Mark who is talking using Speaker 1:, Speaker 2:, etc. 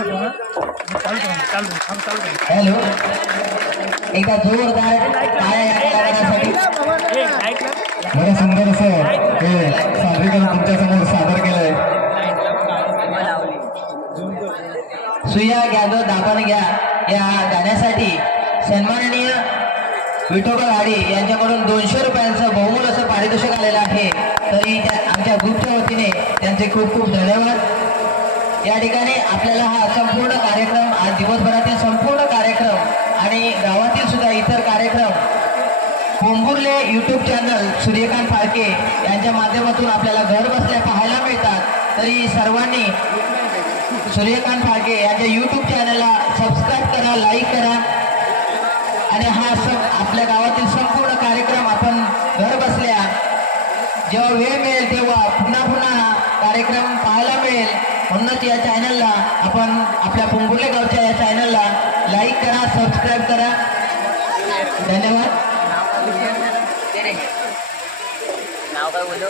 Speaker 1: Hello एकदा जोरदार टाळ्या या कलाकारासाठी
Speaker 2: बरं सुंदर असं. हे सादरीकरण तुमच्यासमोर सादर केलंय.
Speaker 1: सुया घ्या जो दाबण घ्या. या गाण्यासाठी सन्माननीय विठोबा गाडी यांच्याकडून दोनशे रुपयांचं बहुमूल असं पारितोषिक आलेलं आहे. तरी त्या आमच्या ग्रुपच्या वतीने त्यांचे खूप खूप धन्यवाद. या ठिकाणी आपल्याला हा संपूर्ण कार्यक्रम आज दिवसभरातील संपूर्ण कार्यक्रम आणि गावातील सुद्धा इतर कार्यक्रम कोंबुर्ले यूट्यूब चॅनल सूर्यकांत फाळके यांच्या माध्यमातून आपल्याला घर बसल्या पाहायला मिळतात. तरी सर्वांनी सूर्यकांत फाळके यांच्या यूट्यूब चॅनलला सबस्क्राईब करा लाईक करा. आणि हा सब आपल्या गावातील संपूर्ण कार्यक्रम आपण घर बसल्या जेव्हा वेळ मिळेल तेव्हा पुन्हा पुन्हा कार्यक्रम पाहायला मिळेल. म्हणूनच या चॅनलला आपण आपल्या पोंबुर्ले गावच्या या चॅनलला लाईक करा सबस्क्राईब करा. धन्यवाद.
Speaker 3: नाव काय बोलू?